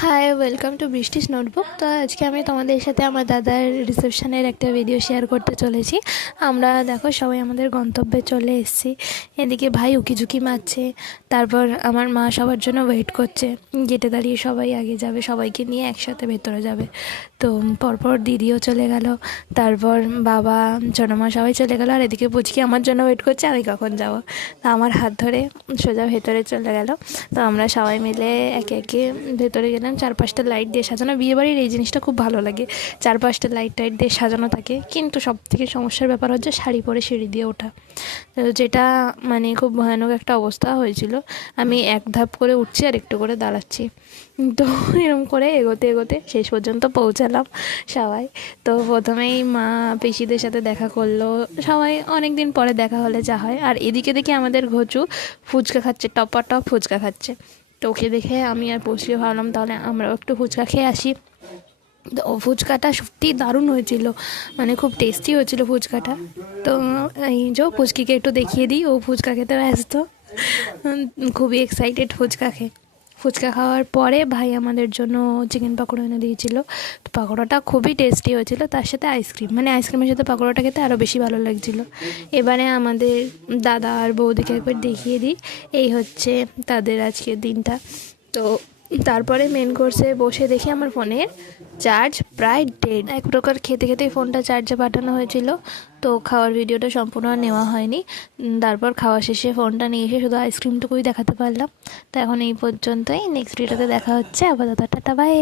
High, welcome to Brishti's notebook. তো আজকে আমি তোমাদের সাথে আমার দাদার রিসেপশনের একটা ভিডিও শেয়ার করতে চলেছি। আমরা দেখো সবাই আমাদের গন্তব্যে চলে এসেছি। এদিকে ভাই উকিঝুঁকি মারছে, তারপর আমার মা সবার জন্য ওয়েট করছে, গেটে দাঁড়িয়ে সবাই আগে যাবে, সবাইকে নিয়ে একসাথে ভেতরে যাবে। তো পরপর দিদিও চলে গেল, তারপর বাবা, ছোটো মা সবাই চলে গেল, আর এদিকে পুচকি আমার জন্য ওয়েট করছে আমি কখন যাব। তা আমার হাত ধরে সোজা ভেতরে চলে গেল। তো আমরা সবাই মিলে একে একে ভেতরে গেলাম। চারপাশটা লাইট দিয়ে সাজানো, বিয়েবাড়ির এই জিনিসটা খুব ভালো লাগে, চারপাশটা লাইট টাইট দিয়ে সাজানো থাকে। কিন্তু সব থেকে সমস্যার ব্যাপার হচ্ছে শাড়ি পরে সিঁড়ি দিয়ে ওঠা, তো যেটা মানে খুব ভয়ানক একটা অবস্থা হয়েছিল। আমি এক ধাপ করে উঠছি আর একটু করে দাঁড়াচ্ছি, তো এরকম করে এগোতে এগোতে শেষ পর্যন্ত পৌঁছালাম সবাই। তো প্রথমেই মা পিসিদের সাথে দেখা করলো, সবাই অনেক দিন পরে দেখা হলে যা হয়। আর এদিকে দেখি আমাদের ঘচু ফুচকা খাচ্ছে, টপা টপ ফুচকা খাচ্ছে। তো ওকে দেখে আমি আর পৌঁছিয়ে ভাবলাম তাহলে আমরাও একটু ফুচকা খেয়ে আসি। তো ফুচকাটা সত্যিই দারুণ হয়েছিল, মানে খুব টেস্টি হয়েছিল ফুচকাটা। তো এই যে পুচকিকে একটু দেখিয়ে দিই, ও ফুচকা খেতে ব্যস্ত, খুবই এক্সাইটেড ফুচকা খাওয়ার পরে ভাই আমাদের জন্য চিকেন পাকোড়া এনে দিয়েছিল। তো পাকোড়াটা খুবই টেস্টি হয়েছিল, তার সাথে আইসক্রিম, মানে আইসক্রিমের সাথে পাকোড়াটা খেতে আরও বেশি ভালো লাগছিলো। এবারে আমাদের দাদা আর বৌদিকে একবার দেখিয়ে দিই, এই হচ্ছে তাদের আজকের দিনটা। তো তারপরে মেন কোর্সে বসে দেখি আমার ফোনের চার্জ প্রায় ডেড। এক প্রকার খেতে খেতেই ফোনটা চার্জে পাঠানো হয়েছিল, তো খাওয়ার ভিডিওটা সম্পূর্ণ নেওয়া হয়নি। তারপর খাওয়া শেষে ফোনটা নিয়ে এসে শুধু আইসক্রিমটুকুই দেখাতে পারলাম। তো এখন এই পর্যন্তই, নেক্সট ভিডিওতে দেখা হচ্ছে। আপাতত টাটা, বাই।